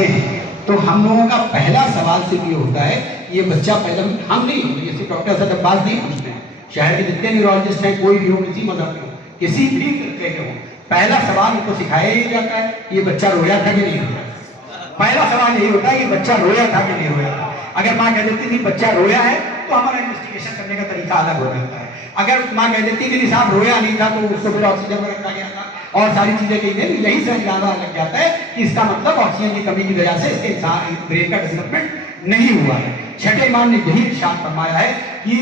हैं तो हम लोगों का पहला सवाल सिर्फ ये होता है ये बच्चा पैदा हम नहीं होते, जैसे डॉक्टर असद अब्बास नहीं पूछते हैं, शहर के जितने न्यूरोलॉजिस्ट हैं कोई भी हो, किसी मजहब के हो, किसी भी फिरके के हो, पहला सवाल उनको सिखाया ही जाता है ये बच्चा रोया था कि नहीं रोया। पहला सवाल यही होता है ये बच्चा रोया था कि नहीं रोया था। अगर माँ कह देती थी बच्चा रोया है तो हमारा इन्वेस्टिगेशन करने का तरीका अलग हो जाता है। अगर माँ कह देती कि साहब रोया नहीं था तो उसको फिर ऑक्सीजन में रखा गया था और सारी चीजें कही गई, यही से अंदाजा लग जाता है कि इसका मतलब ऑक्सीजन की कमी की वजह से इसके इंसान ब्रेन का डेवलपमेंट नहीं हुआ है। छठे इमाम ने यही इरशाद फरमाया है कि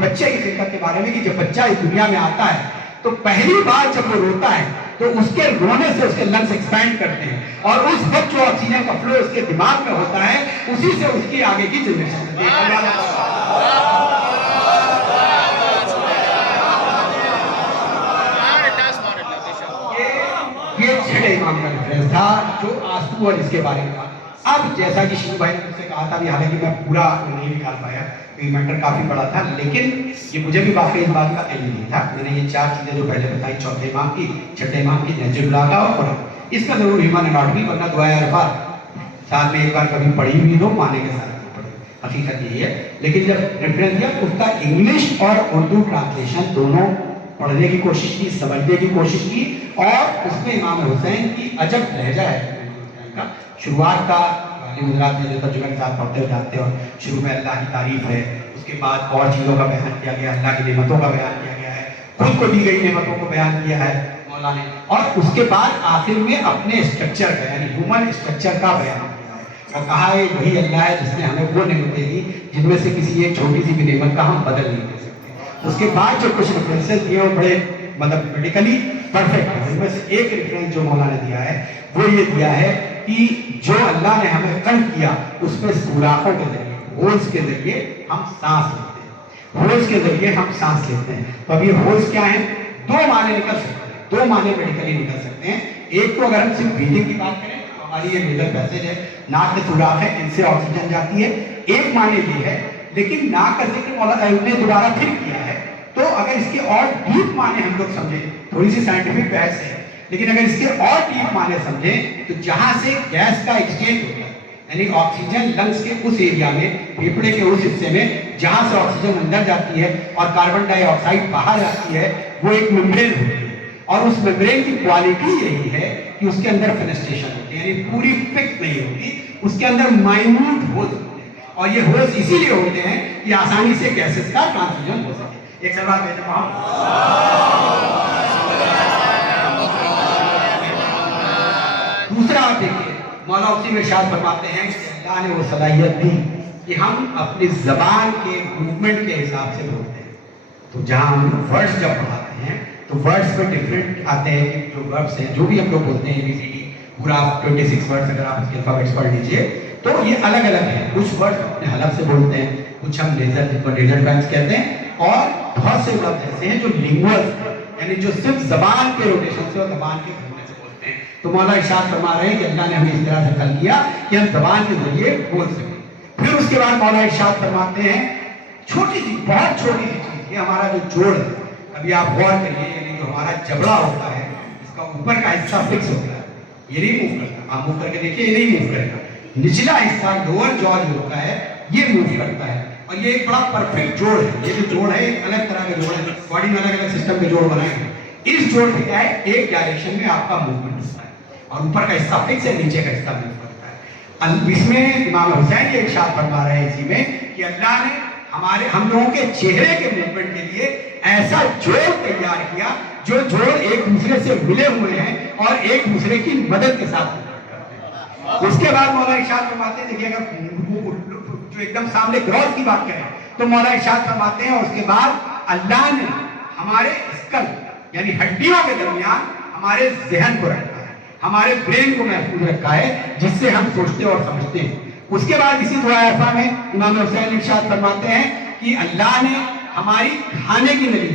बच्चे की खिलकत के बारे में कि जब बच्चा इस दुनिया में आता है तो पहली बार जब वो रोता है तो उसके रोने से उसके लंग्स एक्सपैंड करते हैं और उस वक्त जो ऑक्सीजन का फ्लो उसके दिमाग में होता है उसी से उसकी आगे की जनरेशन होती है। ये छठे इमाम का रेफरेंस था जो आंसू और इसके बारे में था। अब जैसा कि शिव भाई ने मुझसे कहा था, हालांकि मैं पूरा नहीं निकाल पाया, ये मैटर काफी बड़ा था, लेकिन ये मुझे भी वाकई इस बात का इल्म नहीं था। मैंने ये चार चीजें जो पहले बताई, चौथे इमाम की, छठे इमाम की, नहजुल बलागा और कुरान, इसका जरूर ह्यूमन एनाटॉमी वरना दुआए अरफात साल में एक बार कभी पढ़ी भी दो, माने के साथ नहीं पढ़ी, हकीकत यही है। लेकिन जब रेफरेंस दिया उसका इंग्लिश और उर्दू ट्रांसलेशन दोनों पढ़ने की कोशिश की, समझने की कोशिश की और उसमें इमाम हुसैन की अजब लहजा है का शुरुआत का गुजरात में जो तर्जुमे के साथ पढ़ते हुए जाते हैं और शुरू में अल्लाह की तारीफ है, उसके बाद और चीज़ों का बयान किया गया, अल्लाह की नेमतों का बयान किया गया है, खुद को दी गई नेमतों को बयान किया है मौला ने, और उसके बाद आखिर में अपने स्ट्रक्चर का यानी ह्यूमन स्ट्रक्चर का बयान किया है और कहा है वही अल्लाह है जिसने हमें वो नेमतें दी जिनमें से किसी एक छोटी सी भी नेमत का हम बदल नहीं दे सकते। उसके बाद जो कुछ रेफरेंसेस दिए वो बड़े मतलब मेडिकली परफेक्ट है। इनमें से एक रेफरेंस जो मौला ने दिया है वो ये दिया है कि जो अल्लाह ने हमें कण किया उसमें सुराखों के जरिए, होल्स के जरिए हम सांस लेते हैं, होल्स के जरिए हम सांस लेते हैं। तो अब ये होल्स क्या हैं? दो माने निकल सकते हैं, दो माने मेडिकली निकल सकते हैं। एक तो अगर हम सिर्फ ब्रीदिंग की बात करें तो हमारी ये नेजल पैसेज है, नाक के सुराख है, इनसे ऑक्सीजन जाती है, एक माने ये है। लेकिन नाक का जिक्र मौलाना ने दोबारा फिर किया है, तो अगर इसके और डीप माने हम लोग समझे, थोड़ी सी साइंटिफिक बहस है, लेकिन अगर इसके और डीप माने समझे तो जहां से गैस का एक्सचेंज होता है यानी ऑक्सीजन लंग्स के उस एरिया में, फेफड़े के उस हिस्से में जहां से ऑक्सीजन अंदर जाती है और कार्बन डाइऑक्साइड बाहर आती है, वो एक मेम्ब्रेन होती है और उस मेम्ब्रेन की क्वालिटी यही है कि उसके अंदर फेनेस्ट्रेशन होती है, यानी पूरी फिक्स नहीं होती, उसके अंदर माइन्यूट होल्स होते हैं और ये होल्स इसीलिए होते हैं कि आसानी से गैसेस का ट्रांसफ्यूजन हो सके। एक सवाल दूसरा आप देखिए, मौला उसी में इरशाद फरमाते हैं कि अल्लाह ने वो सलाहियत दी कि हम अपनी जबान के मूवमेंट के हिसाब से बोलते हैं। तो जहां हम वर्ड्स जब पढ़ाते हैं तो वर्ड्स में डिफरेंट आते हैं, जो वर्ड्स हैं जो भी हम लोग बोलते हैं ABCD पूरा 26 वर्ड्स अगर आप इसके अल्फाबेट्स पढ़ लीजिए तो ये अलग अलग हैं। कुछ वर्ड्स अपने हलफ से बोलते हैं, कुछ हम लेजर जिनको लेजर बैंड्स कहते हैं, और बहुत से लफ्ज ऐसे हैं जो लिंगुअल यानी जो सिर्फ जबान के रोटेशन से और जबान के घूमने से बोलते हैं। तो मौला इरशाद फरमा रहे हैं कि अल्लाह ने हमें इस तरह से खल किया कि हम जबान के जरिए बोल सकें। फिर उसके बाद मौला इरशाद फरमाते हैं छोटी सी, बहुत छोटी सी चीज, ये हमारा जो जोड़ है, अभी आप गौर करिए, यानी जो हमारा जबड़ा होता है इसका ऊपर का हिस्सा फिक्स होता है, ये नहीं मूव करता, आप मूव करके देखिए ये नहीं मूव करेगा। निचला हिस्सा लोअर जॉ जो होता है ये मूव करता है और ये एक बड़ा परफेक्ट जोड़ है। ये जो जोड़ है एक अलग तरह का जोड़ है, बॉडी में अलग अलग सिस्टम के जोड़ बनाए हैं। इस जोड़ में क्या है, एक डायरेक्शन में आपका मूवमेंट होता है और ऊपर का हिस्सा फिक्स है, नीचे का हिस्सा मूव करता है। इसमें इमाम हुसैन ये इरशाद फरमा रहे हैं इसी में कि अल्लाह ने हम लोगों के चेहरे के मूवमेंट के लिए ऐसा जोड़ तैयार किया जो जोड़ एक दूसरे से मिले हुए हैं और एक दूसरे की मदद के साथ करते हैं। उसके बाद मौला इरशाद फरमाते हैं, देखिए अगर जो एकदम सामने ग्रॉस की बात करें तो मौला इरशाद फरमाते हैं और उसके बाद अल्लाह ने हमारे स्कल यानी हड्डियों के दरमियान हमारे जहन को रखा है, हमारे ब्रेन को महफूज रखा है, जिससे हम सोचते और समझते हैं। उसके बाद इसी दुआ अरफा में इमाम हुसैन इरशाद फरमाते हैं कि अल्लाह ने हमारी खाने की नली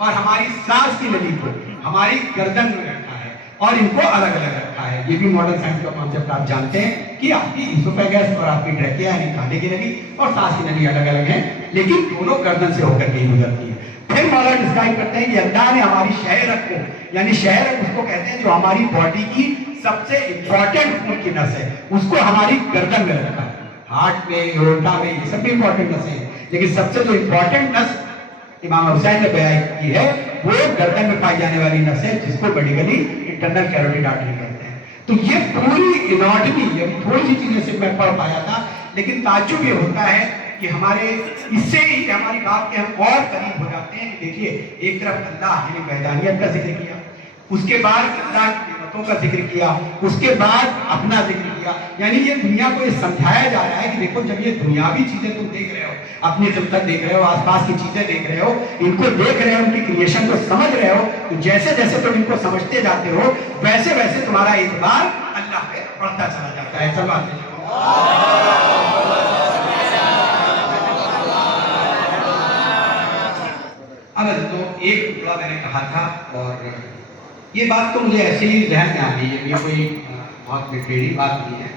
और हमारी सांस की नली को हमारी गर्दन में रखा है और इनको अलग अलग रखा है। ये भी मॉडर्न साइंस का कॉन्सेप्ट आप जानते हैं कि आपकी इसोफेगस और आपकी ट्रैकिया यानी खाने की नली और सांस की नली अलग अलग है, लेकिन दोनों गर्दन से होकर के गुजरती है। फिर मौला डिस्क्राइब करते हैं कि अल्लाह ने हमारी शहरत को यानी शहरत उसको कहते हैं जो हमारी बॉडी की سب سے امپورٹنٹ خون کی نس ہے، اس کو ہماری گردن میں رکھا ہے. ہارٹ میں، ایورٹا میں، یہ سب بھی امپورٹنٹ نسیں ہیں، لیکن سب سے جو امپورٹنٹ نس امام حسین نے بیان کی ہے وہ گردن میں پائی جانے والی نس ہے، جس کو میڈیکلی انٹرنل کیروٹیڈ آرٹری کہتے ہیں. تو یہ پوری اناٹمی، یہ تھوڑی سی چیزیں سے میں پڑھ پایا تھا، لیکن تعجب یہ ہوتا ہے کہ ہمارے اس سے ہی ہماری بات کے ہم اور قریب ہو جاتے ہیں. کہ دیکھیے ایک طرف اللہ یعنی وحدانیت کا ذکر کیا، اس کے بعد اللہ کی نعمتوں کا ذکر کیا، اس کے بعد اپنا ذکر کیا. یعنی یہ دنیا کو یہ سمجھایا جا رہا ہے کہ دیکھو جب یہ دنیاوی چیزیں تم دیکھ رہے ہو، اپنی خلقت دیکھ رہے ہو، آس پاس کی چیزیں دیکھ رہے ہو، ان کو دیکھ رہے ہو، ان کی کریشن کو سمجھ رہے ہو، تو جیسے جیسے تم ان کو سمجھتے جاتے ہو ویسے ویسے تمہارا اعتبار اللہ پہ بڑھتا چلا جاتا ہے. سب آتے ہیں. اب تو ایک ٹکڑا میں نے کہا تھا، اور یہ بات تو مجھے ایسے ہی ذہن میں آ گئی ہے، یہ کوئی بہت ٹیڑھی بات نہیں ہے،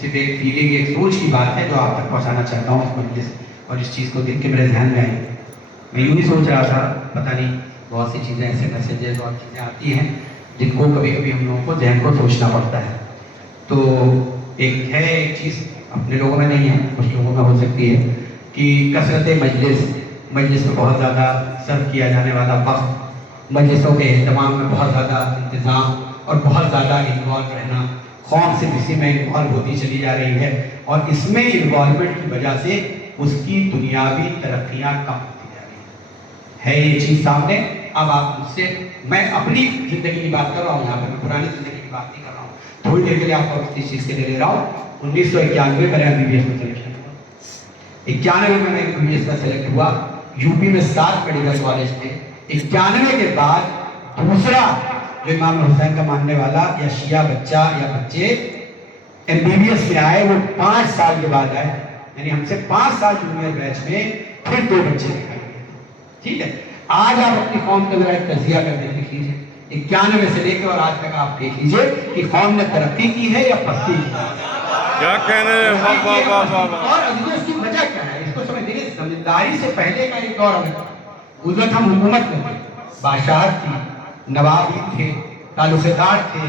صرف ایک فیلنگ، ایک سوچ کی بات ہے جو آپ تک پہنچانا چاہتا ہوں اس مجلس اور اس چیز کو دیکھ کے میرے ذہن میں آئی. میں یوں ہی سوچ رہا تھا، پتہ نہیں بہت سی چیزیں ایسے میسیجز اور چیزیں آتی ہیں جن کو کبھی کبھی ہم لوگوں کو ذہن کو سوچنا پڑتا ہے. تو ایک چیز اپنے لوگوں میں نہیں ہے، کچھ لوگوں میں ہو سکتی ہے کہ کثرت مجلس میں بہت زیادہ صرف کیا جانے والا وقت، مجلسوں کے اہتمام میں بہت زیادہ انتظام اور بہت زیادہ انوالو رہنا، قوم سے اسی میں انوالو ہوتی چلی جا رہی ہے، اور اس میں انوالومنٹ کی وجہ سے اس کی دنیاوی ترقیاں کم ہوتی جا رہی ہے. یہ چیز سامنے. اب آپ مجھ سے، میں اپنی زندگی کی بات کر رہا ہوں، یہاں پہ میں پرانی زندگی کی بات نہیں کر رہا ہوں، تھوڑی دیر کے لیے آپ کو اس چیز کے لیے لے رہا ہوں. 1991 میں نے MBBS میں سلیکشن ہوا، 91 میں MBBS میں سلیکٹ ہوا. یو پی میں 7 میڈیکل کالج تھے. 91 کے بعد دوسرا جو امام حسین کا ماننے والا یا شیعہ بچہ یا بچے MBBS میں آئے، وہ 5 سال کے بعد آئے. یعنی ہم سے 5 سال جونیئر بیچ میں پھر 2 بچے دکھائی دیے. ٹھیک ہے، آج آپ اپنی قوم کا ذرا ایک تجزیہ کر کے دیکھ لیجیے، 91 سے لے کے اور آج تک آپ دیکھ لیجیے کہ قوم نے ترقی کی ہے یا پستی کی ہے. کیا کہنا ہے؟ اور اس کی وجہ کیا ہے اس کو سمجھ دیکھیے. زمینداری سے پہلے کا ایک دور ہمیں، اس وقت ہم حکومت میں تھے، بادشاہت تھی، نواب تھے، تعلق دار تھے،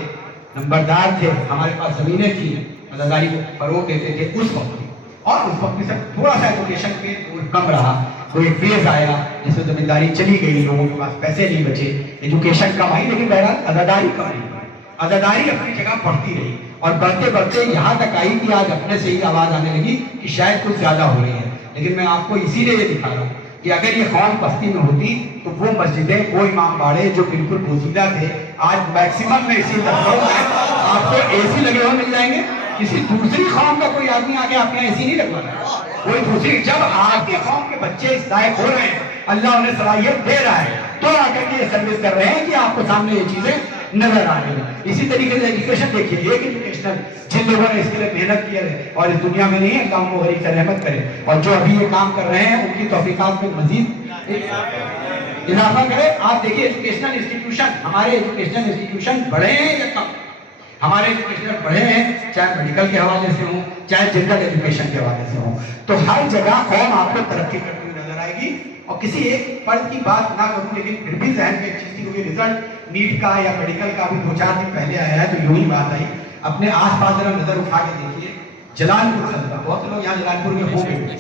نمبردار تھے، ہمارے پاس زمینیں تھیں، عزاداری کو فروغ دیتے تھے اس وقت بھی. اور اس وقت بھی سب تھوڑا سا ایجوکیشن پہ کم رہا، کوئی فیز آیا جس میں زمینداری چلی گئی، لوگوں کے پاس پیسے نہیں بچے، ایجوکیشن کم آئی، لیکن بہرحال عزاداری کم نہیں ہوئی. عزاداری اپنی جگہ بڑھتی رہی، اور بڑھتے بڑھتے یہاں تک آئی کہ آج اپنے سے ہی آواز آنے لگی کہ شاید کچھ زیادہ ہو رہی ہے. لیکن میں آپ کو اسی لیے یہ دکھا رہا ہوں کہ اگر یہ قوم بستی میں ہوتی تو وہ مسجدیں، وہ امام باڑے جو بالکل بوسیدہ تھے، آج میکسیمم میں اسی دفتروں میں آپ کو AC لگے ہوئے مل جائیں گے. کسی دوسری قوم کا کوئی آدمی آگے آپ نے AC نہیں لگوا رہا ہے. کوئی دوسری، جب آپ کے قوم کے بچے اس لائق ہو رہے ہیں، اللہ انہیں صلاحیت دے رہا ہے، تو آ کر کے یہ سروس کر رہے ہیں کہ آپ کو سامنے یہ چیزیں نظر آ رہی ہیں. اسی طریقے سے ایجوکیشن دیکھیے، ایک ایجوکیشنل جن لوگوں نے اس کے لیے محنت کی ہے اور اس دنیا میں نہیں ہے، اللہ ان کو غریب سے رحمت کرے، اور جو ابھی یہ کام کر رہے ہیں ان کی توفیقات میں مزید اضافہ کرے. آپ دیکھیے ایجوکیشنل انسٹیٹیوشن، ہمارے ایجوکیشنل انسٹیٹیوشن بڑے ہیں یا کم؟ ہمارے ایجوکیشنل بڑے ہیں، چاہے میڈیکل کے حوالے سے ہوں، چاہے جنرل ایجوکیشن کے حوالے سے ہوں. تو ہر جگہ قوم آپ کو ترقی کرتی ہوئی نظر آئے گی. اور کسی ایک فرد کی بات نہ کروں، لیکن پھر بھی ذہن میں ایک چیز تھی، کیونکہ رزلٹ نیٹ کا یا میڈیکل کا بھی 2-4 دن پہلے آیا ہے، تو یوں ہی بات آئی. اپنے آس پاس ذرا نظر اٹھا کے دیکھیے، جلال پور قصبہ، بہت سے لوگ یہاں جلال پور میں ہو گئے.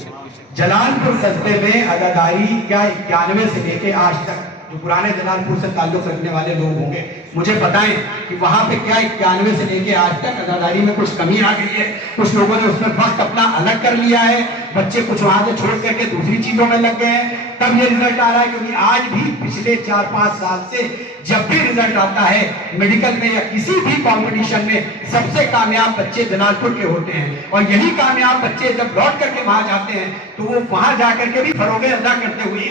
جلال پور قصبے میں عزاداری کیا 91 سے لے کے آج تک جو پرانے جلال پور سے تعلق رکھنے والے لوگ ہوں گے مجھے بتائیں کہ وہاں پہ کیا 91 سے لے کے آج تک عزاداری میں کچھ کمی آ گئی ہے؟ کچھ لوگوں نے اس میں وقت اپنا الگ کر لیا ہے، بچے کچھ وہاں سے چھوڑ کر کے دوسری چیزوں میں لگ گئے ہیں، تب یہ رزلٹ آ رہا ہے. کیونکہ آج بھی پچھلے 4-5 سال سے جب بھی رزلٹ آتا ہے میڈیکل میں یا کسی بھی کمپٹیشن میں، سب سے کامیاب بچے جلال پور کے ہوتے ہیں. اور یہی کامیاب بچے جب لوٹ کر کے وہاں جاتے ہیں تو وہ وہاں جا کر کے بھی فروغ ادا کرتے ہوئے.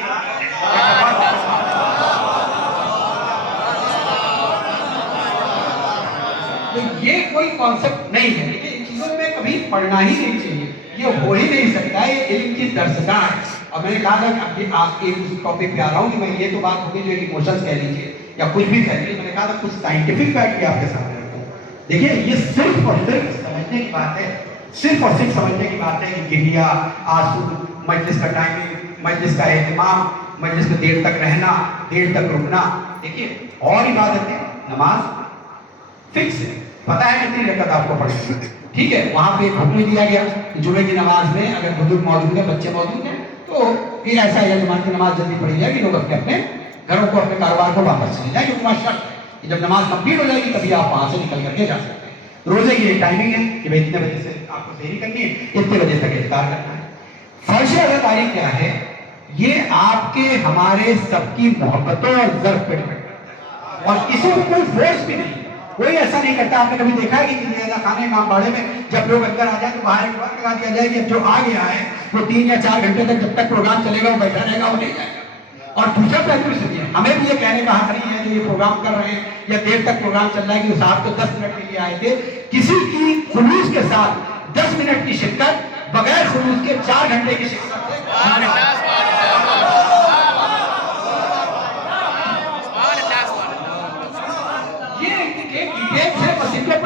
تو یہ کوئی کانسیپٹ نہیں ہے، لیکن ان چیزوں میں کبھی پڑھنا ہی نہیں چاہیے، یہ ہو ہی نہیں سکتا ہے، یہ علم کی درسگاہ ہے. اور میں نے کہا تھا کہ آپ کے اس ٹاپک پہ آ رہا ہوں کہ میں یہ تو بات ہوگی جو ایموشنز کہہ لیجیے یا کچھ بھی کہہ لیجیے، میں نے کہا تھا کچھ سائنٹیفک فیکٹ بھی آپ کے سامنے رکھوں. دیکھیے یہ صرف اور صرف سمجھنے کی بات ہے، صرف اور صرف سمجھنے کی بات ہے کہ گریا، آنسو، مجلس کا ٹائمنگ، مجلس کا اہتمام، مجلس میں دیر تک رہنا، دیر تک رکنا. دیکھیے اور عبادتیں، نماز فکس ہے، पता है कितनी रकत आपको पढ़नी है, ठीक है। वहां पे एक हुक्म दिया गया कि जुमे की नमाज में अगर बुजुर्ग मौजूद है, बच्चे मौजूद हैं, तो ये ऐसा है जुमा की नमाज जल्दी पढ़ी जाएगी, लोग अपने अपने घरों को, अपने कारोबार को वापस चले जाएंगे। क्योंकि शर्त है कि जब नमाज कंप्लीट हो जाएगी तभी आप वहां से निकल करके जा सकते हैं। रोजे की एक टाइमिंग है कि भाई इतने बजे से आपको सेहरी करनी है, इतने बजे तक इफ्तार करना है। फर्ज अज़ादारी क्या है, ये आपके हमारे सबकी मोहब्बतों और ज़र्फ पे डिपेंड करता है, और किसी को कोई फोर्स भी नहीं, कोई ऐसा नहीं करता। आपने कभी देखा है कि किसी खाने इमाम बाड़े में जब लोग अंदर आ जाए तो बाहर एक बार लगा दिया जाए कि जो आ गया है वो 3 या 4 घंटे तक जब तक प्रोग्राम चलेगा वो बैठा रहेगा, वो नहीं जाएगा। और दूसरा पहलू सुनिए, हमें भी ये कहने का हक नहीं है जो ये प्रोग्राम कर रहे हैं या देर तक प्रोग्राम चल रहा है कि साहब तो 10 मिनट के लिए आए थे। किसी की खुलूस के साथ 10 मिनट की शिरकत, बगैर खुलूस के 4 घंटे की शिरकत से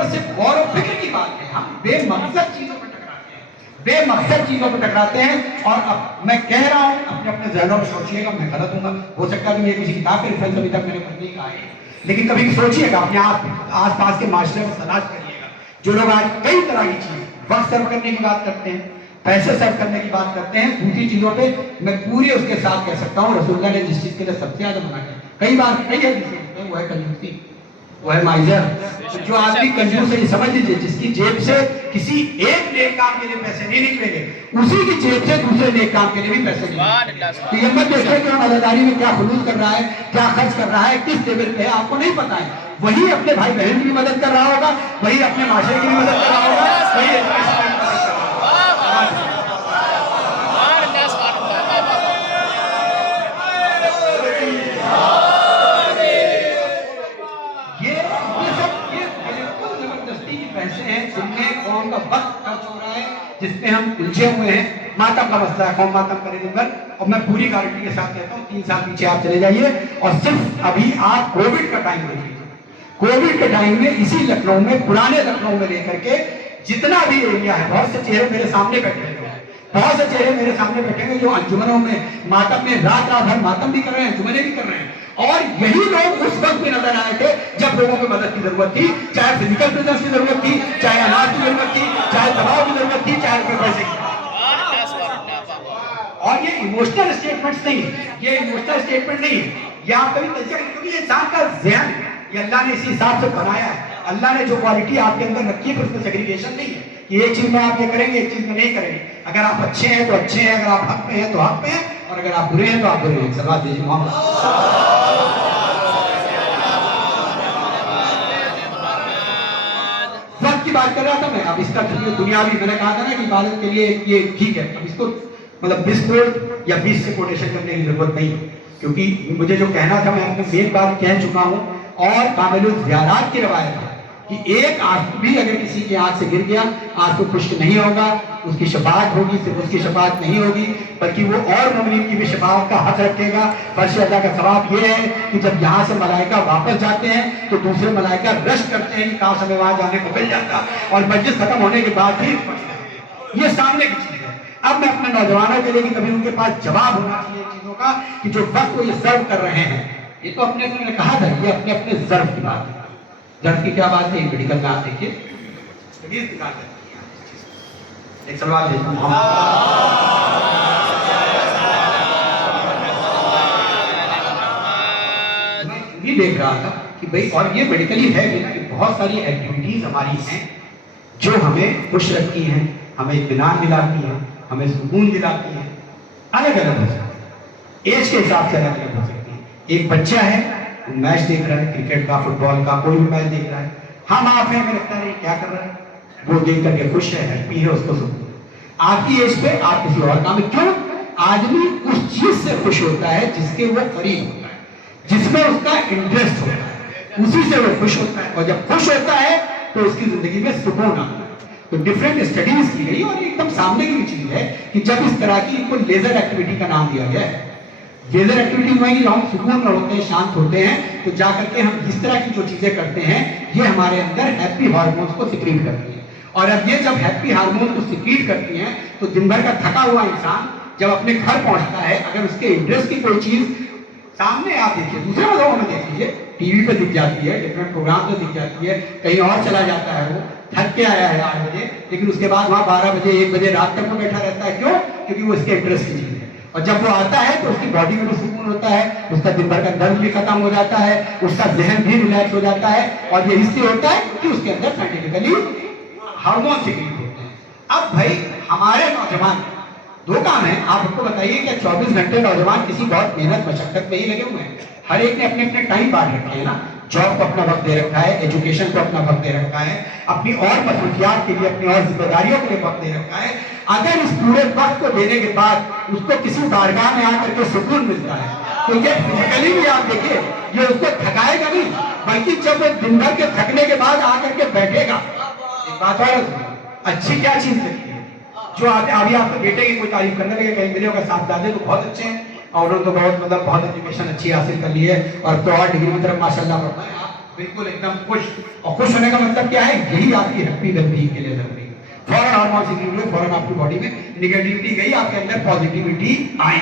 सिर्फ गौर और फिक्र की बात है। हम बेमकसद चीजों पर टकराते हैं, बेमकसद चीजों पर टकराते हैं। और अब मैं कह रहा हूं, अपने अपने जहनों में सोचिएगा, मैं गलत हूंगा, हो सकता है कि मैं किसी किताब के रेफरेंस अभी तक मैंने नहीं कहा है, लेकिन कभी सोचिएगा, अपने आस पास के माशरे में तलाश करिएगा। जो लोग आज कई तरह की चीज, वक्त सर्व करने की बात करते हैं, पैसे सर्व करने की बात करते हैं, दूसरी चीजों पे मैं पूरे उसके साथ कह सकता हूँ रसूलुल्लाह ने जिस चीज के लिए सबसे ज्यादा मना किया, कई बार कई है, वो है कंजूसी, वो है माइजर। तो जो आदमी कंजूस है, ये समझ लीजिए, जिसकी जेब से किसी एक नेक काम के लिए पैसे नहीं निकलेंगे, उसी की जेब से दूसरे नेक काम के लिए भी पैसे निकलेंगे। तो ये मत देखिए कि हम अज़ादारी में क्या खुलूस कर रहा है, क्या खर्च कर रहा है, किस लेवल पे है, आपको नहीं पता है। वही अपने भाई बहन की भी मदद कर रहा होगा, वही अपने माशरे की भी मदद कर रहा होगा, वही जिसपे हम उलझे हुए हैं। मातम का मसला है, कौन मातम करे दिन भर। और मैं पूरी गारंटी के साथ कहता हूँ, 3 साल पीछे आप चले जाइए और सिर्फ अभी आप कोविड का टाइम देखिए, कोविड के टाइम में इसी लखनऊ में, पुराने लखनऊ में लेकर के जितना भी एरिया है, बहुत से चेहरे मेरे सामने बैठे हैं, बहुत से चेहरे मेरे सामने बैठे हैं जो अंजुमनों में, मातम में रात भर मातम भी कर रहे हैं, अंजुमने भी कर रहे हैं। और यही लोग उस वक्त में नजर आए थे जब लोगों को मदद की जरूरत थी, चाहे फिजिकल प्रेजेंस की जरूरत थी, चाहे अनाज की जरूरत थी, चाहे दबाव की जरूरत थी, चाहे रुपए पैसे की। और ये इमोशनल स्टेटमेंट्स नहीं है, ये इमोशनल स्टेटमेंट नहीं है, ये आप कभी कल्चर, क्योंकि इंसान का ज़हन ये अल्लाह ने इसी हिसाब से बनाया है। अल्लाह ने जो क्वालिटी आपके अंदर रखी है, फिर उसमें सेग्रीगेशन नहीं है कि एक चीज में आप ये करेंगे, एक चीज में नहीं करेंगे। अगर आप अच्छे हैं तो अच्छे हैं, अगर आप हक पे हैं तो हक पे हैं, और अगर आप बुरे हैं तो आप बुरे हैं। सलाह दीजिए मोहम्मद। वक्त की बात कर रहा था मैं, अब इसका दुनियावी, मैंने कहा था ना कि इबादत के लिए ये ठीक है, अब इसको मतलब 20 कोट या 20 से कोटेशन करने की जरूरत नहीं, क्योंकि मुझे जो कहना था मैं अपने मेन बात कह चुका हूँ। और कामिलुल ज़ियारात की रवायत है कि एक आंसू भी अगर किसी की आंख से गिर गया, आंसू खुश्क नहीं होगा, उसकी शफाअत होगी। सिर्फ उसकी शफाअत नहीं होगी बल्कि वो और मुमिनीन की भी शफाअत का हक रखेगा। फर्श अदा का सवाब ये है कि जब यहाँ से मलाइका वापस जाते हैं तो दूसरे मलाइका रश करते हैं कि काश हमें वहां जाने को मिल जाता, और मस्जिद खत्म होने के बाद भी ये सामने की चीज है। अब मैं अपने नौजवानों के लिए कि कभी उनके पास जवाब होना चाहिए चीजों का कि जो वक्त वो ये सर्व कर रहे हैं, ये तो अपने अपने कहा था, ये अपने अपने जर्फ की बात है। जर्फ की क्या बात है, मेडिकल में आप देखिए, एक सवाल ये देख रहा था कि भाई, और ये मेडिकली है कि बहुत सारी एक्टिविटीज हमारी हैं जो हमें खुश रखती हैं, हमें इत्मीनान दिलाती हैं, हमें सुकून दिलाती हैं, अलग अलग हो सकती है, एज के हिसाब से अलग अलग हो सकती है। एक बच्चा है, मैच देख रहा है, क्रिकेट का, फुटबॉल का, कोई भी मैच देख रहा है, हम आप हैं, हमें लगता है क्या कर रहा है, वो देख करके खुश है, हैप्पी है, उसको सुकून। आपकी एज पे आप किसी और काम में, क्यों आदमी उस चीज से खुश होता है जिसके वो करीब होता है, जिसमें उसका इंटरेस्ट होता है, उसी से वो खुश होता है। और जब खुश होता है तो उसकी जिंदगी में सुकून आता है। तो डिफरेंट स्टडीज की गई और एकदम सामने की भी चीज है कि जब इस तरह की इनको लेजर एक्टिविटी का नाम दिया गया है, लेजर एक्टिविटी हुआ कि हम सुकून में होते हैं, शांत होते हैं, तो जाकर के हम इस तरह की जो चीजें करते हैं ये हमारे अंदर हैप्पी हार्मोन्स को सिक्रीट करती है। और अब ये जब हैप्पी हार्मोन को सिक्रीट करती हैं तो दिन भर का थका हुआ इंसान जब अपने घर पहुंचता है, अगर उसके इंटरेस्ट की कोई चीज सामने, आप देखिए दूसरे मजहबों में देख लीजिए, टीवी पे दिख जाती है, डिफरेंट प्रोग्राम पे दिख जाती है, कहीं और चला जाता है, वो थक के आया है 8 बजे, लेकिन उसके बाद वहाँ 12 बजे 1 बजे रात तक वो बैठा रहता है। क्यों? क्योंकि वो इसके इंटरेस्ट की चीज है। और जब वो आता है तो उसकी बॉडी में भी सुकून होता है, उसका दिन भर का दर्द भी खत्म हो जाता है, उसका जहन भी रिलैक्स हो जाता है। और ये इसलिए होता है क्योंकि उसके अंदर साइंटिफिकली हार्मोन सीक्रेट होते हैं। अब भाई हमारे नौजवान, दो काम है, आप हमको बताइए कि 24 घंटे नौजवान किसी बहुत मेहनत मशक्कत में ही लगे हुए हैं। हर एक ने अपने अपने टाइम बांट रखे हैं ना, जॉब को अपना वक्त दे रखा है, एजुकेशन को अपना वक्त दे रखा है, अपनी और मसरूफियात के लिए, अपनी और जिम्मेदारियों के लिए वक्त दे रखा है। अगर इस पूरे वक्त को देने के बाद उसको किसी बारगाह में आकर के सुकून मिलता है, तो ये फिजिकली भी आप देखिए, ये उसको थकाएगा नहीं, बल्कि जब वो दिन भर के थकने के बाद आकर के बैठेगा, एक बात और अच्छी क्या चीज लगती है, जो अभी आपके बेटे की कोई तारीफ करने लगे, कहीं मिले होगा साहबजादे तो बहुत अच्छे हैं और उन्होंने तो बहुत एजुकेशन अच्छी हासिल कर ली है और तो और डिग्री की तरफ माशाल्लाह बढ़ रहा है, आप बिल्कुल एकदम खुश। और खुश होने का मतलब क्या है? यही आपकी हैप्पी वेलबीइंग के लिए जरूरी है। फौरन हार्मोन सीक्रेट हुए, फौरन आपकी बॉडी में निगेटिविटी गई, आपके अंदर पॉजिटिविटी आई।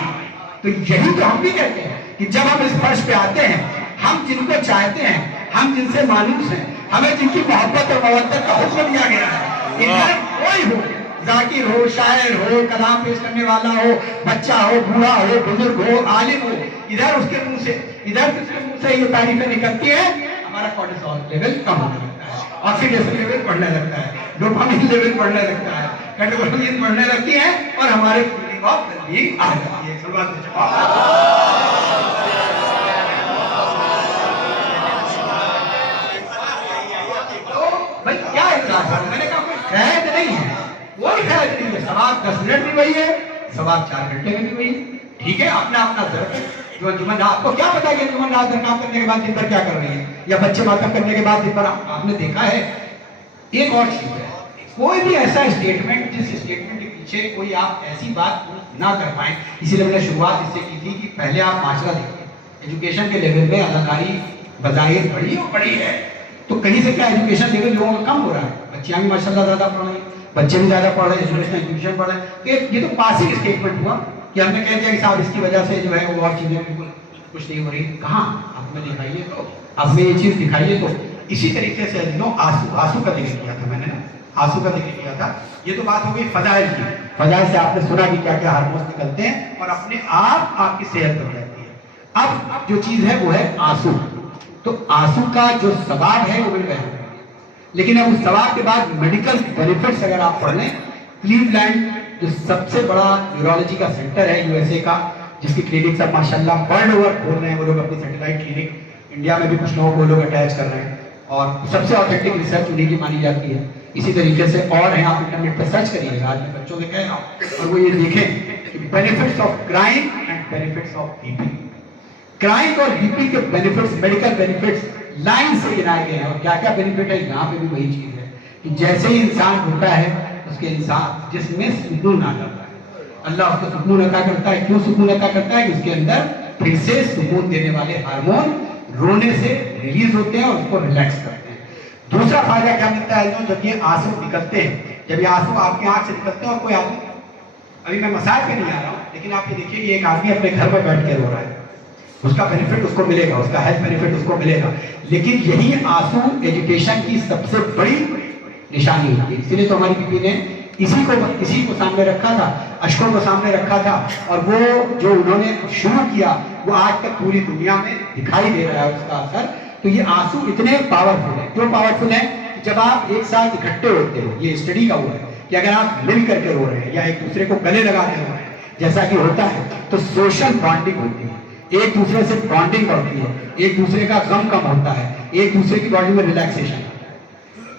तो यही तो हम भी कहते हैं कि जब हम इस फर्श पे आते हैं, हम जिनको चाहते हैं, हम जिनसे मानूस हैं, हमें जिनकी मोहब्बत और मवद्दत का हुक्म दिया गया है, इधर कोई हो, जाकिर हो, शायर हो, कलाम पेश करने वाला हो, बच्चा हो, बूढ़ा हो, बुजुर्ग हो, आलिम हो, इधर उसके मुंह से, इधर उसके मुंह से ये तारीफें निकलती है, हमारा कोर्टिसोल लेवल कम होने लगता है, ऑक्सीडेशन लेवल बढ़ने लगता है, डोपामिन लेवल बढ़ने लगता है, कैटेकोलिन बढ़ने लगती है और हमारे फीलिंग ऑफ वेलबीइंग आ जाती है। भाई क्या इतलाफ है? मैंने कहा कोई कैद नहीं है, कोई कैद नहीं है। सवाब 10 मिनट भी वही है, सवाब 4 घंटे में भी वही, ठीक है, अपना अपना जरूरत है। जो अंजुमन, आपको क्या पता कि अंजुमन रात भर काम करने के बाद दिन भर क्या कर रही है, या बच्चे मातम करने के बाद दिन भर, आपने देखा है। एक और चीज है, कोई भी ऐसा स्टेटमेंट जिस स्टेटमेंट के पीछे कोई आप ऐसी बात ना कर पाए, इसीलिए मैंने शुरुआत इससे की थी कि पहले आप माशरा देखिए। एजुकेशन के लेवल में अदाकारी बजाहिर बड़ी और बड़ी है, तो कहीं से क्या एजुकेशन लेवल लोगों का कम हो रहा है, बच्चियां भी माशाल्लाह ज्यादा पढ़ रही हैं, बच्चे भी ज्यादा पढ़ रहे हैं, एजुकेशन इंस्टीट्यूशन पढ़ रहे हैं। ये तो पासिंग स्टेटमेंट हुआ कि हमने कह दिया कि साहब इसकी वजह से जो है वो और चीजें बिल्कुल कुछ नहीं हो रही। कहाँ आप में दिखाइए, तो आप में ये चीज दिखाइए। तो इसी तरीके से आंसू का जिक्र किया था मैंने ना, आंसू का जिक्र किया था। ये तो बात हो गई फजाइल की। फजाइल से आपने सुना कि क्या क्या हार्मोन्स निकलते हैं और अपने आप आपकी सेहत बढ़ जाती है। अब जो चीज है वो है आंसू। तो आंसू का जो सवाब है वो मिल गया, लेकिन अब उस सवाब के बाद मेडिकल बेनिफिट्स अगर आप पढ़ लें, क्लीवलैंड जो सबसे बड़ा न्यूरोलॉजी का सेंटर है यूएसए का, जिसकी क्लिनिक सब माशाल्लाह वर्ल्ड ओवर खोल रहे हैं वो लोग अपनी सैटेलाइट क्लिनिक, इंडिया में भी कुछ लोगों को लोग अटैच कर रहे हैं और सबसे ऑथेंटिक रिसर्च उन्हीं की मानी जाती है। इसी तरीके से और हैं, आप इंटरनेट पर सर्च करिएगा, आज मैं बच्चों से कह रहा हूँ, और वो ये देखें कि benefits of crime and benefits of BP. Crime और बीपी के बेनिफिट्स, मेडिकल बेनिफिट्स लाइन से गिनाए गए हैं। और क्या क्या बेनिफिट है, यहाँ पे भी वही चीज है कि जैसे ही इंसान होता है उसके इंसान जिसमें सुकून आ जाता है, अल्लाह उसको सुकून अता करता है। क्यों सुकून अता करता है? कि उसके अंदर फिर से सुकून देने वाले हार्मोन रोने से रिलीज होते हैं और उसको रिलैक्स करते हैं। दूसरा फायदा क्या मिलता है, तो जब ये आंसू निकलते हैं, जब ये आंसू आपकी आंख से निकलते हैं, और कोई आदमी, अभी मैं मसाज पे नहीं आ रहा हूँ, लेकिन आप ये देखिए कि एक आदमी अपने घर में बैठ के रो रहा है, उसका बेनिफिट उसको मिलेगा, उसका हेल्थ बेनिफिट उसको मिलेगा। लेकिन यही आंसू एजुकेशन की सबसे बड़ी निशानी होती है। इसीलिए तो हमारी बीबी ने इसी को सामने रखा था, अशकों को सामने रखा था, और वो जो उन्होंने शुरू किया वो आज तक पूरी दुनिया में दिखाई दे रहा है उसका असर। तो ये आंसू इतने पावरफुल है, क्यों पावरफुल है? जब आप एक साथ इकट्ठे होते हो, ये स्टडी का हुआ है कि अगर आप मिल करके रो रहे हैं या एक दूसरे को गले लगाते रो रहे हैं, जैसा कि होता है, तो सोशल बॉन्डिंग होती है, एक दूसरे से बॉन्डिंग बढ़ती है, एक दूसरे का गम कम होता है, एक दूसरे की बॉडी में रिलैक्सेशन।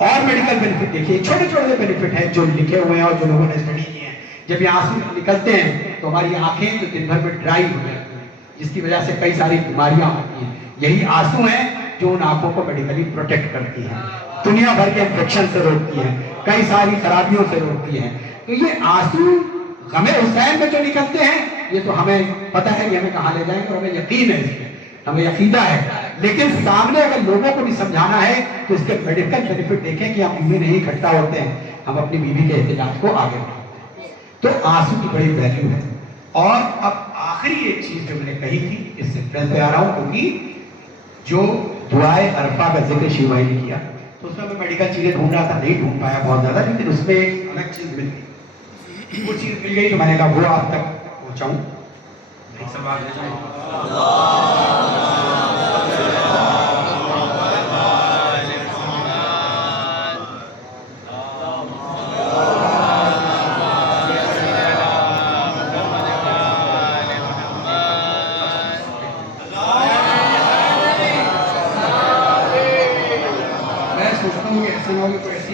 और मेडिकल बेनिफिट देखिए, छोटे छोटे बेनिफिट हैं जो लिखे हुए हैं और जो लोगों ने स्टडी किए हैं। जब ये आंसू निकलते हैं तो हमारी आंखें जो दिन भर में ड्राई हो जाती हैं, जिसकी वजह से कई सारी बीमारियां होती हैं। यही आंसू हैं जो उन आंखों को मेडिकली प्रोटेक्ट करती हैं, दुनिया भर के इंफेक्शन से रोकती हैं, कई सारी खराबियों से रोकती हैं। तो ये आंसू गमे हुसैन में जो निकलते हैं, ये तो हमें पता है कि हमें कहाँ ले जाएंगे और हमें यकीन है इसमें, हमें यकीदा है। लेकिन सामने अगर लोगों को भी समझाना है तो इसके मेडिकल बेनिफिट देखें कि हम बीवी नहीं इकट्ठा होते हैं, हम अपनी बीवी के एहतिजाज को आगे बढ़ाते हैं। तो आंसू की बड़ी वैल्यू है। और अब आखिरी एक चीज जो मैंने कही थी, इससे फ्रेंड पे आ रहा हूं, क्योंकि जो दुआए अरफा का जिक्र शिव भाई ने किया, तो उसमें मैं मेडिकल चीज़ें ढूंढ रहा था, नहीं ढूंढ पाया बहुत ज़्यादा, लेकिन उसमें एक अलग चीज़ मिल गई, वो चीज़ मिल गई तो मैंने कहा वो आप तक पहुँचाऊँ।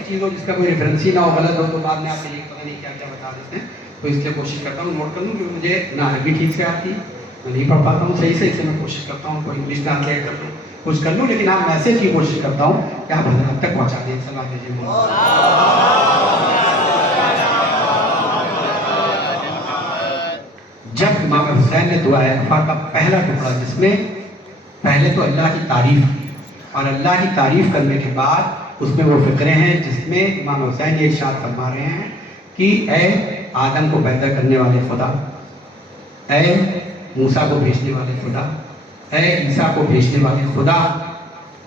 चीज़ हो जिसका कोई रेफरेंस ही ना हो, गलत हो तो बाद में आप ये पता नहीं क्या क्या बता देते हैं, तो इसलिए कोशिश करता हूँ नोट कर लूँ, क्योंकि मुझे ना अरबी ठीक से आती, मैं नहीं पढ़ पाता हूँ सही से, इससे मैं कोशिश करता हूँ कोई इंग्लिश ट्रांसलेट कर लूँ, कुछ कर लूँ, लेकिन आप मैसेज की कोशिश करता हूँ कि आप हजरत तक पहुँचा दें। सलाम दीजिए। जब इमाम हुसैन ने दुआ अरफा का पहला टुकड़ा, जिसमें पहले तो अल्लाह की तारीफ, और अल्लाह की तारीफ करने के बाद उसमें वो फिक्रे हैं जिसमें इमाम हुसैन ये इरशाद फरमा रहे हैं कि ए आदम को पैदा करने वाले खुदा, ए मूसा को भेजने वाले खुदा, ए ईसा को भेजने वाले खुदा,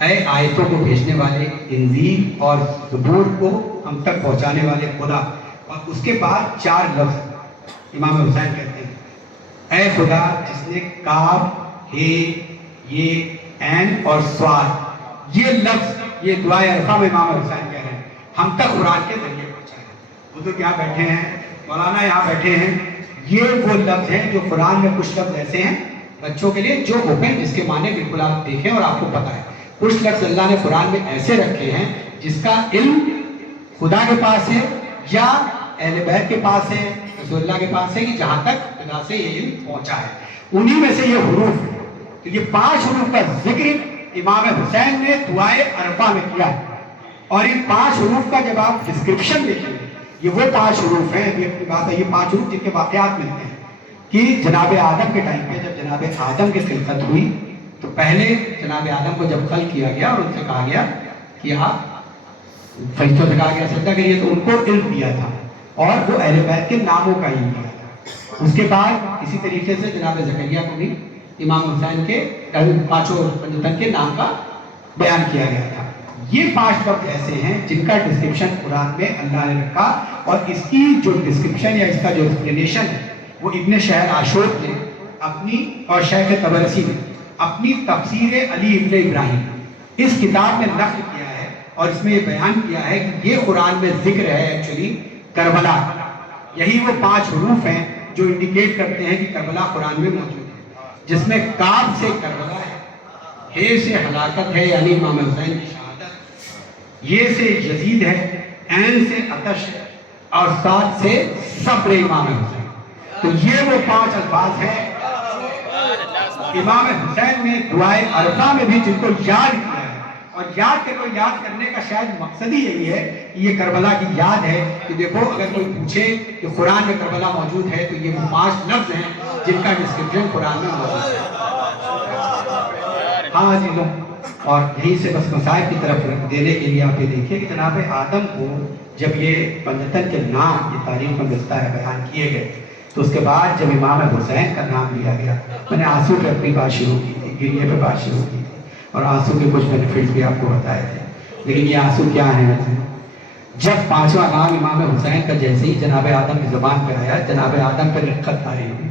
ए आयतों को भेजने वाले, इंजील और ज़बूर को हम तक पहुंचाने वाले खुदा। और उसके बाद 4 लफ्ज़ इमाम हुसैन कहते हैं, ए खुदा जिसने काफ, हे, ये, ऐन और स्वाद, ये लफ्ज़, ये दुआए अरफा में इमाम हुसैन कह रहे हैं, हम तक कुरान के जरिए पहुंचाए। वो तो यहाँ बैठे हैं, मौलाना यहाँ बैठे हैं, ये वो लफ्ज़ हैं जो कुरान में कुछ लफ्ज़ ऐसे हैं बच्चों के लिए जो ओपन, जिसके माने बिल्कुल आप देखें और आपको पता है। कुछ लफ्ज़ अल्लाह ने कुरान में ऐसे रखे हैं जिसका इल्म खुदा के पास है या अहले बैत के पास है, रसूलुल्लाह के पास है, कि जहाँ तक खुदा से ये इल्म पहुँचा है, उन्हीं में से ये हुरूफ है। तो ये 5 हुरूफ का जिक्र इमाम हुसैन ने दुआए अरफा में किया, और इन 5 हुरूफ का जब आप डिस्क्रिप्शन देखेंगे, ये वो 5 हुरूफ हैं, ये बात है, ये 5 हुरूफ जिनके वाक़यात मिलते हैं कि जनाब आदम के टाइम पे जब जनाब आदम की खिलकत हुई, तो पहले जनाब आदम को जब खल किया गया और उनसे कहा गया कि आप फरिश्तों से कहा गया सजदा करिए, तो उनको इल्म दिया था और वो अहले बैत के नामों का इल्म दिया था। उसके बाद इसी तरीके से जनाब ज़करिया को भी इमाम हुसैन के 5 पंजतन के नाम का बयान किया गया था। ये 5 लफ्ज़ ऐसे हैं जिनका डिस्क्रिप्शन कुरान में अल्लाह ने रखा, और इसकी जो डिस्क्रिप्शन या इसका जो एक्सप्लेनेशन है वो इब्न शहर आशूर ने अपनी, और शेख तबरसी ने अपनी तफसीर अली इब्न इब्राहिम इस किताब में नक़ल किया है, और इसमें ये बयान किया है कि ये कुरान में जिक्र है एक्चुअली करबला। यही वो 5 हुरूफ हैं जो इंडिकेट करते हैं कि करबला कुरान में मौजूद है, जिसमें काफ से करबला है, हे से हलाकत है यानी इमाम हुसैन की शहादत, ये से यजीद है, ऐन से अतश है, और साथ से सब्र इमाम हुसैन। तो ये वो 5 अल्फाज हैं इमाम हुसैन ने दुआए अरफा में भी जिनको याद किया है, और याद करने का शायद मकसद ही यही है कि ये करबला की याद है कि देखो, अगर कोई पूछे कि कुरान में करबला मौजूद है, तो ये वो 5 लफ्ज़ हैं जिनका डिस्क्रिप्शन कुरान में मौजूद है। हाँ जी लो, और यहीं से बस मसाइब की तरफ देने के लिए आप ये देखिए कि जनाब आदम को जब ये पंजतन के नाम, ये तारीख में मिलता है, बयान किए गए, तो उसके बाद जब इमाम हुसैन का नाम लिया गया, मैंने आंसू पे अपनी बात शुरू की थी, गिरिए पे बात शुरू की थी, और आंसू के कुछ बेनिफिट्स भी आपको बताए थे। लेकिन ये आंसू क्या है? जब 5वां नाम इमाम हुसैन का जैसे ही जनाब आदम की ज़बान पे आया, जनाब आदम पे रिक्कत तारी हुई,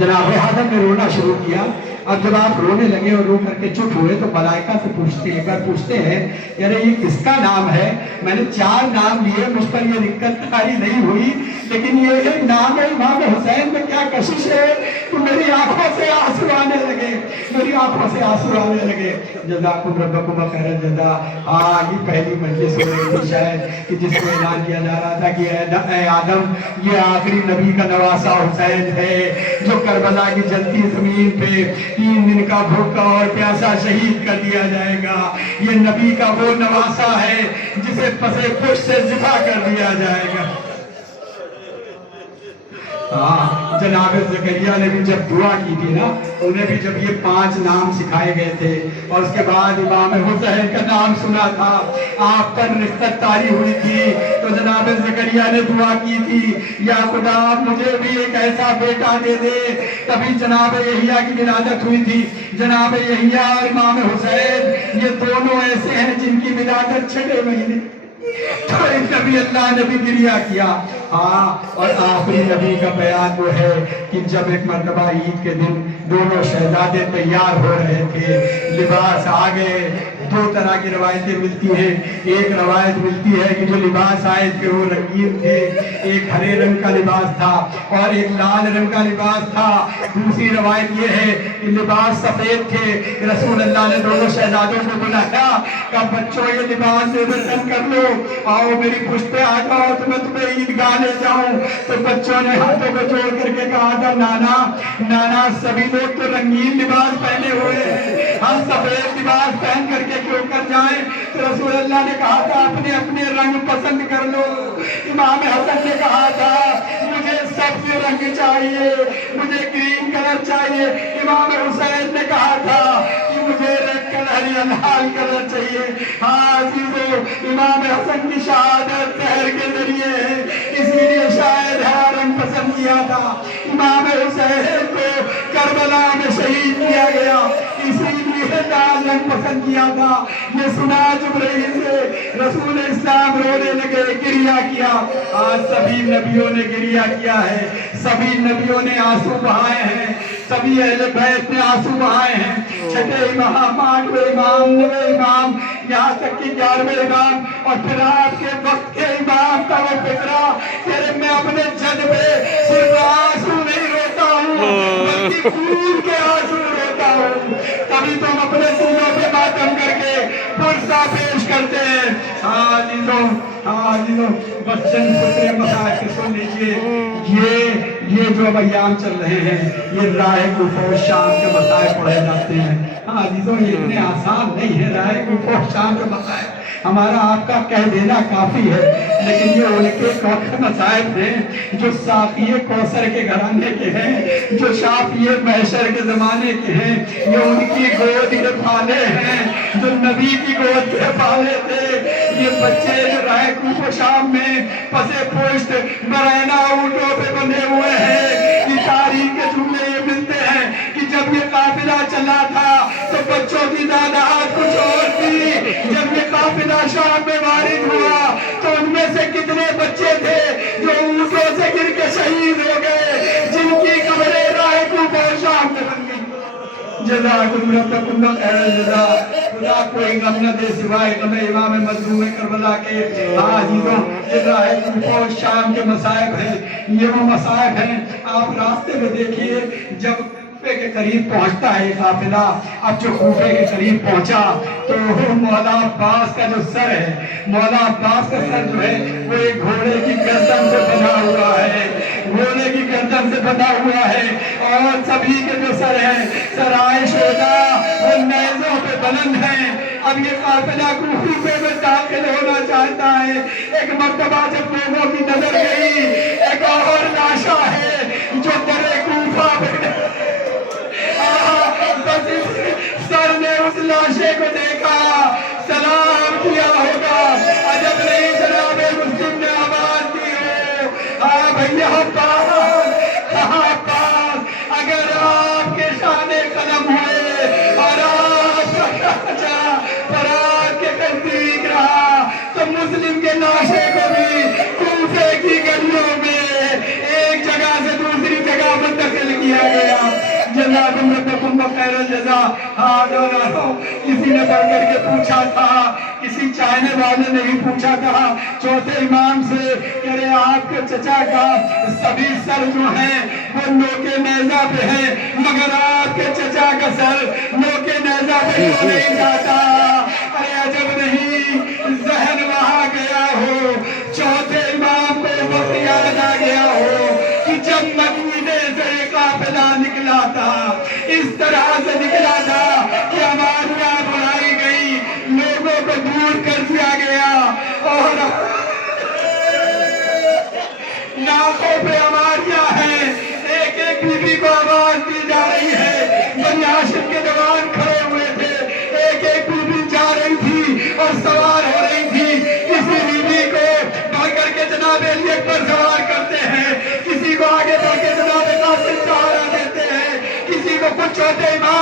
जनाब आदम ने रोना शुरू किया। अब जब आप रोने लगे और रो करके चुप हुए, तो मलाइका से एक बार पूछते हैं, यार ये किसका नाम है? मैंने 4 नाम लिए, मुझ पर ये दिक्कत तारी नहीं हुई, लेकिन ये एक नाम है इमाम हुसैन में, क्या कशिश है? तो मेरी आंखों से आंसू आने लगे, मेरी आंखों से आंसू आने लगे। जज़ाकुम रब्बकुम खैरल जज़ा। हाँ, ये पहली मजलिस हो रही थी शायद कि जिसको ऐलान किया जा रहा था कि ए आदम, ये आखिरी नबी का नवासा हुसैन है, जो करबला की जलती जमीन पे 3 दिन का भूखा और प्यासा शहीद कर दिया जाएगा। ये नबी का वो नवासा है जिसे पसे पुष्ट से ज़िबा कर दिया जाएगा। हाँ, जनाब ज़करिया ने भी जब दुआ की थी ना, उन्हें भी जब ये 5 नाम सिखाए गए थे और उसके बाद इमाम हुसैन का नाम सुना था, आप पर रिश्तत तारी हुई थी, तो जनाब ज़करिया ने दुआ की थी, या खुदा मुझे भी एक ऐसा बेटा दे दे। तभी जनाब यहिया की विलादत हुई थी। जनाब यहिया और इमाम हुसैन ये दोनों ऐसे हैं जिनकी विलादत 6 महीने, तो एक नबी अल्लाह ने भी गिरिया किया। हाँ, और आखिरी नबी का बयान वो है कि जब एक मरतबा ईद के दिन दोनों शहजादे तैयार हो रहे थे, लिबास आ गए। 2 तरह की रवायतें मिलती हैं। एक रवायत मिलती है कि जो लिबास आए थे वो रंगीन थे, एक हरे रंग का लिबास था और एक लाल रंग का लिबास था। दूसरी रवायत ये है कि लिबास सफेद थे। रसूल अल्लाह ने दोनों शहजादों को बुलाया, कहा बच्चों ये लिबास बेबतन कर लो, आओ मेरी पुष्ट पे आ जाओ तो मैं तुम्हें ईदगाह ले जाऊं। तो बच्चों ने हाथों को जोड़ करके कहा था, नाना नाना सभी लोग तो रंगीन लिबास पहने हुए हैं, हम सफेद लिबास पहन करके क्यों कर जाएं। तो रसूल अल्लाह ने कहा था अपने अपने रंग पसंद कर लो। इमाम हसन ने कहा था मुझे सब्ज रंग चाहिए, मुझे ग्रीन कलर चाहिए। इमाम हुसैन ने कहा था कि मुझे रेड कलर या लाल कलर चाहिए। हाँ अजीजों, इमाम हसन की शहादत जहर के जरिए है, इसीलिए शायद हरा रंग पसंद किया था। इमाम हुसैन को करबला में शहीद किया गया, इसीलिए लाल रंग पसंद किया था। ये सुना जिब्रील से रसूल इस्लाम रोने लगे, गिरिया किया। आज सभी नबियों ने गिरिया किया है, सभी नबियों ने आंसू बहाए हैं, सभी अहले बैत ने आंसू बहाए हैं। 6ठे इमाम, 8वें इमाम, 9वें इमाम, यहाँ तक कि 11वें इमाम और फिर आपके वक्त के इमाम का वो फिक्रा, तेरे मैं अपने जद पे सिर्फ आंसू नहीं रोता हूँ बल्कि खून के आंसू रोता हूँ। तभी तो हम अपने सीनों पे मातम करके पुरसा पेश करते हैं। हाँ जीजों, बच्चन पुत्रे मसाज के सुन लीजिए, ये जो अब अय्याम चल रहे हैं, ये राह कुफर शाम के मसाए पढ़े जाते हैं। हाँ जीजों, ये इतने आसान नहीं है राह कुफर शाम के मसाए, हमारा आपका कह देना काफी है, लेकिन ये उनके मसाइब हैं जो साफिये कौसर के घराने के हैं, जो शाफिये महशर के जमाने के हैं, ये उनकी गोद के पाले हैं जो नबी की गोद के पाले थे। ये बच्चे जो राह कुफर शाम में पसे पुष्ट बरैना ऊँटों पे बंधे हुए हैं। ये तारीख के जुमले ये मिलते हैं कि जब ये काफिला चला था तो बच्चों की दादात कुछ और थी। जब ये काफिला शाम में वारिद हुआ तो उनमें से कितने बच्चे थे जो ऊँटों से गिर के शहीद हो गए, जिनकी कब्रें राह कुफर शाम में बन गई। जज़ाकुम रब्बकुम खैरल जज़ा। खुदा कोई गम न दे सिवाय गमे इमाम मज़लूम करबला के। अजीजों, ये राह कुफर शाम के मसाइब हैं, ये वो मसाइब हैं। आप रास्ते में देखिए, जब कूफे के करीब पहुंचता है काफिला, अब जो कूफे के करीब पहुंचा तो मौला अब्बास का जो सर है, मौला अब्बास का सर जो है वो एक घोड़े की गर्दन से बना हुआ है, घोड़े की गर्दन से बना हुआ है। और सभी के जो सर हैं, सराय शोदा वो नेज़ों पे बुलंद हैं। अब ये काफिला कूफे में दाखिल होना चाहता है। एक मर्तबा जब लोगों की नजर गई, एक और लाशा है जो दरे कूफा पे, सर ने उस लाशे को देखा, सलाम किया होगा, अजब नहीं जनाब मुस्लिम ने आवाज दी हो, हाँ भैया अब्बास, अगर आपके शाने कलम हुए और आपका खर्चा फरार के नजदीक रहा तो मुस्लिम के लाशे को भी कूफे की गलियों में एक जगह से दूसरी जगह मुंतकिल किया गया। जज़ाकुम रब्बकुम खैरल जज़ा। किसी ने बढ़ करके पूछा था, किसी चाहने वाले ने ही पूछा था चौथे इमाम से, कह रहे आपके चचा का सभी सर जो हैं वो नोके नेज़ा पे हैं, मगर आपके चचा का सर नोके नेज़ा पे क्यों नहीं जाता? अरे अजब नहीं, जहन वहाँ गया हो, चौथे इमाम को वक्त याद आ गया हो कि जब मदीने से काफिला निकला था, इस तरह से निकला था कि आवाज़ें बुलाई गई, लोगों को दूर कर दिया गया और नाकों पे आवाज़ें हैं,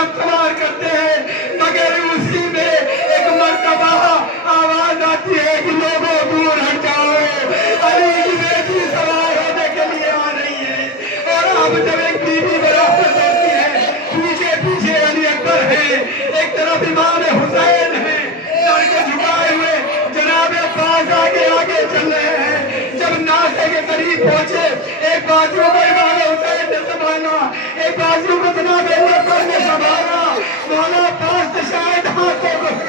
घोड़ात सवार करते हैं, मगर उसी में एक मर्तबा आवाज आती है कि लोगों दूर हट जाओ, अली की बेटी सवार होने के लिए आ रही है। और अब जब एक बीवी बराबर होती है, पीछे पीछे अली अकबर है, एक तरफ इमाम हुसैन है, सर को झुकाए हुए जनाब अब्बास आगे आगे चल रहे हैं। जब नासे के करीब पहुंचे, एक बाजू को इमाम हुसैन ने संभाला, एक बाजू को जनाब अब्बास ने संभाला। मौला अब्बास ने शायद हाथों को